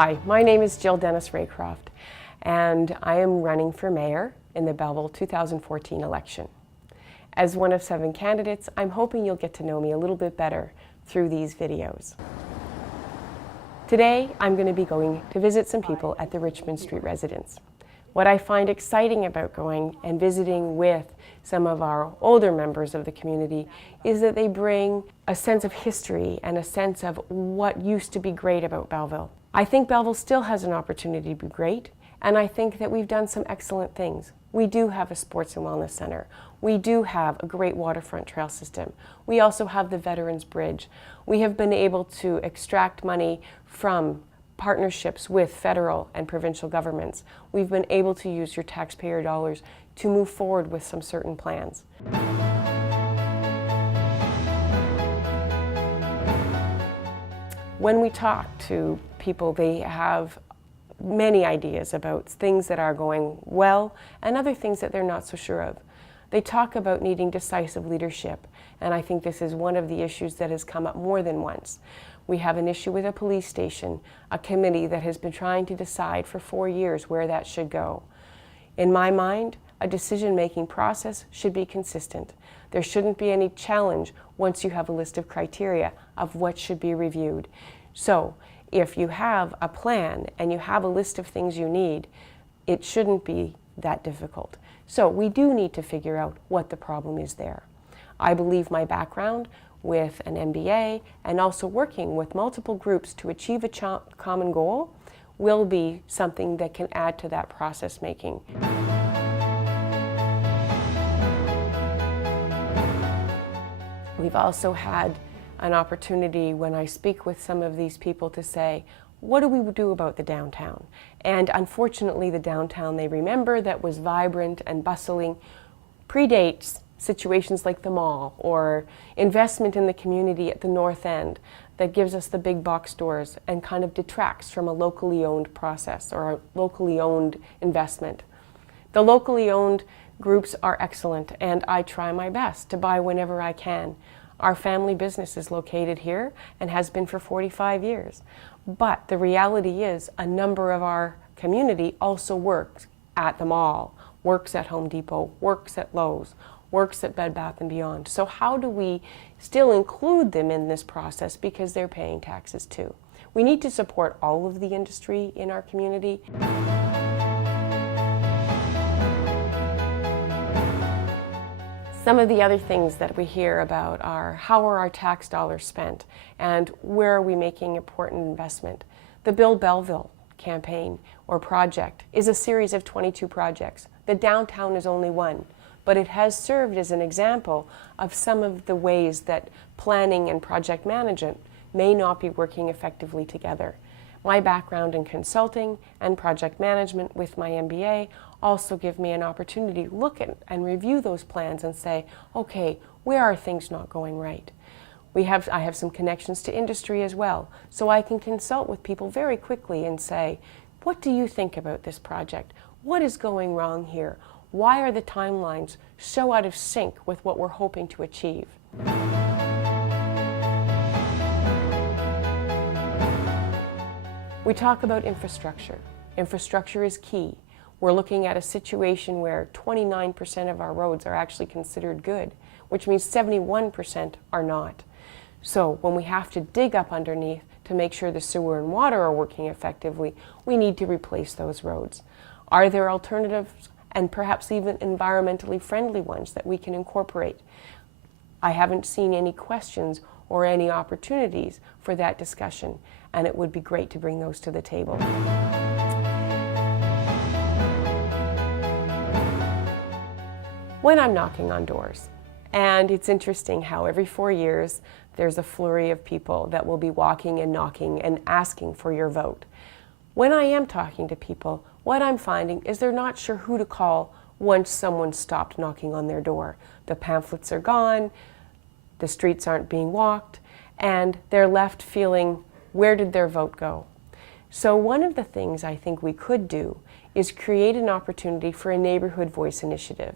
Hi, my name is Jill Dennis Raycroft, and I am running for mayor in the Belleville 2014 election. As one of 7 candidates, I'm hoping you'll get to know me a little bit better through these videos. Today, I'm going to be going to visit some people at the Richmond Street residence. What I find exciting about going and visiting with some of our older members of the community is that they bring a sense of history and a sense of what used to be great about Belleville. I think Belleville still has an opportunity to be great, and I think that we've done some excellent things. We do have a sports and wellness center. We do have a great waterfront trail system. We also have the Veterans Bridge. We have been able to extract money from partnerships with federal and provincial governments. We've been able to use your taxpayer dollars to move forward with some certain plans. When we talk to people, they have many ideas about things that are going well and other things that they're not so sure of. They talk about needing decisive leadership, and I think this is one of the issues that has come up more than once. We have an issue with a police station, a committee that has been trying to decide for 4 years where that should go. In my mind, a decision-making process should be consistent. There shouldn't be any challenge once you have a list of criteria of what should be reviewed. So, if you have a plan and you have a list of things you need, it shouldn't be that difficult. So we do need to figure out what the problem is there. I believe my background with an MBA and also working with multiple groups to achieve a common goal will be something that can add to that process making. We've also had an opportunity when I speak with some of these people to say, what do we do about the downtown? And unfortunately, the downtown they remember that was vibrant and bustling predates situations like the mall or investment in the community at the north end that gives us the big box stores and kind of detracts from a locally owned process or a locally owned investment. The locally owned groups are excellent, and I try my best to buy whenever I can. Our family business is located here and has been for 45 years. But the reality is a number of our community also works at the mall, works at Home Depot, works at Lowe's, works at Bed Bath & Beyond. So how do we still include them in this process because they're paying taxes too? We need to support all of the industry in our community. Some of the other things that we hear about are how are our tax dollars spent and where are we making important investment. The Build Belleville campaign or project is a series of 22 projects. The downtown is only one, but it has served as an example of some of the ways that planning and project management may not be working effectively together. My background in consulting and project management with my MBA also give me an opportunity to look at and review those plans and say, okay, where are things not going right? I have some connections to industry as well, so I can consult with people very quickly and say, what do you think about this project? What is going wrong here? Why are the timelines so out of sync with what we're hoping to achieve? We talk about infrastructure. Infrastructure is key. We're looking at a situation where 29% of our roads are actually considered good, which means 71% are not. So when we have to dig up underneath to make sure the sewer and water are working effectively, we need to replace those roads. Are there alternatives and perhaps even environmentally friendly ones that we can incorporate? I haven't seen any questions or any opportunities for that discussion, and it would be great to bring those to the table. When I'm knocking on doors, and it's interesting how every 4 years there's a flurry of people that will be walking and knocking and asking for your vote. When I am talking to people, what I'm finding is they're not sure who to call once someone stopped knocking on their door. The pamphlets are gone, the streets aren't being walked, and they're left feeling, where did their vote go? So one of the things I think we could do is create an opportunity for a neighborhood voice initiative.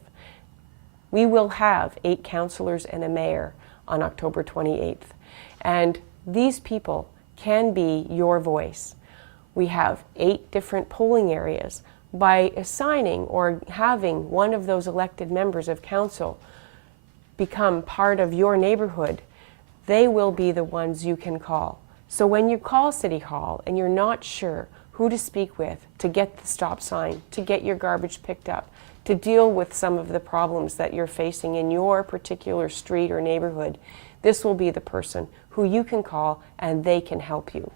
We will have 8 councillors and a mayor on October 28th, and these people can be your voice. We have 8 different polling areas. By assigning or having one of those elected members of council become part of your neighborhood, they will be the ones you can call. So when you call City Hall and you're not sure who to speak with to get the stop sign, to get your garbage picked up, to deal with some of the problems that you're facing in your particular street or neighborhood, this will be the person who you can call and they can help you.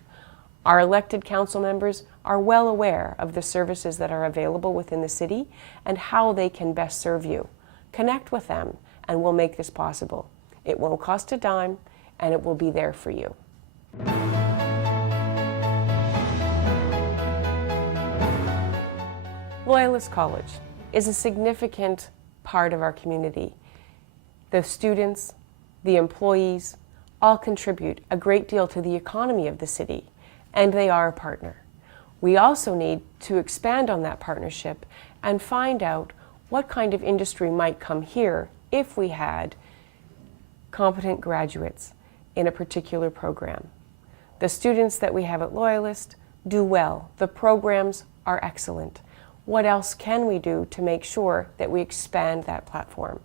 Our elected council members are well aware of the services that are available within the city and how they can best serve you. Connect with them and we'll make this possible. It won't cost a dime and it will be there for you. Loyalist College is a significant part of our community. The students, the employees, all contribute a great deal to the economy of the city, and they are a partner. We also need to expand on that partnership and find out what kind of industry might come here if we had competent graduates in a particular program. The students that we have at Loyalist do well. The programs are excellent. What else can we do to make sure that we expand that platform?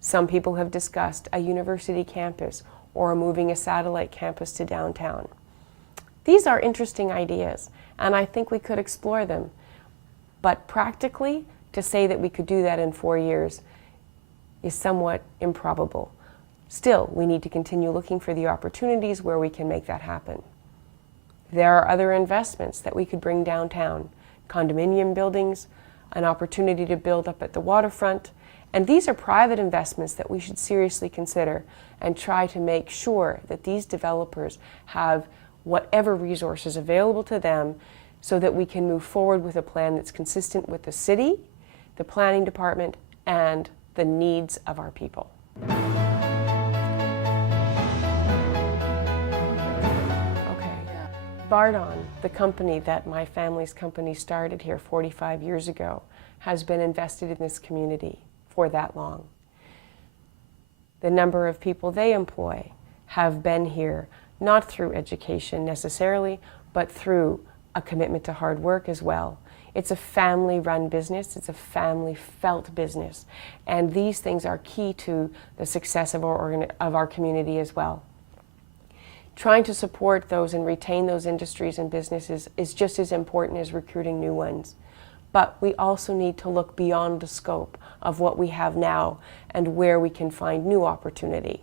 Some people have discussed a university campus or moving a satellite campus to downtown. These are interesting ideas, and I think we could explore them. But practically, to say that we could do that in 4 years is somewhat improbable. Still, we need to continue looking for the opportunities where we can make that happen. There are other investments that we could bring downtown, condominium buildings, an opportunity to build up at the waterfront, and these are private investments that we should seriously consider and try to make sure that these developers have whatever resources available to them so that we can move forward with a plan that's consistent with the city, the planning department, and the needs of our people. Bardon, the company that my family's company started here 45 years ago, has been invested in this community for that long. The number of people they employ have been here, not through education necessarily, but through a commitment to hard work as well. It's a family-run business, it's a family-felt business, and these things are key to the success of our community as well. Trying to support those and retain those industries and businesses is just as important as recruiting new ones. But we also need to look beyond the scope of what we have now and where we can find new opportunity.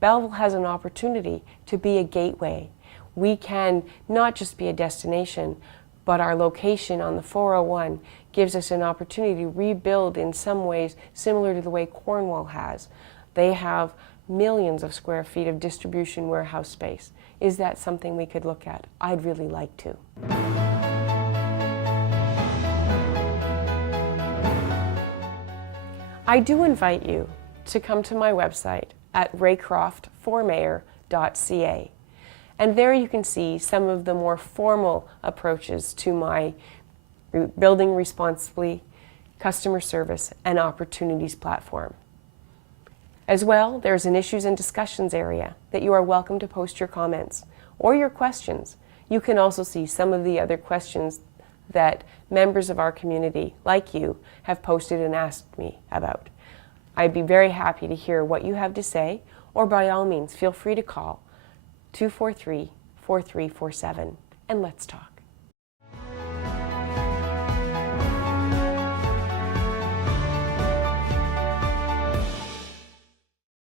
Belleville has an opportunity to be a gateway. We can not just be a destination, but our location on the 401 gives us an opportunity to rebuild in some ways similar to the way Cornwall has. They have millions of square feet of distribution warehouse space. Is that something we could look at? I'd really like to. I do invite you to come to my website at raycroftformayor.ca, and there you can see some of the more formal approaches to my Building Responsibly, customer service, and opportunities platform. As well, there's an issues and discussions area that you are welcome to post your comments or your questions. You can also see some of the other questions that members of our community, like you, have posted and asked me about. I'd be very happy to hear what you have to say, or by all means, feel free to call 243-4347 and let's talk.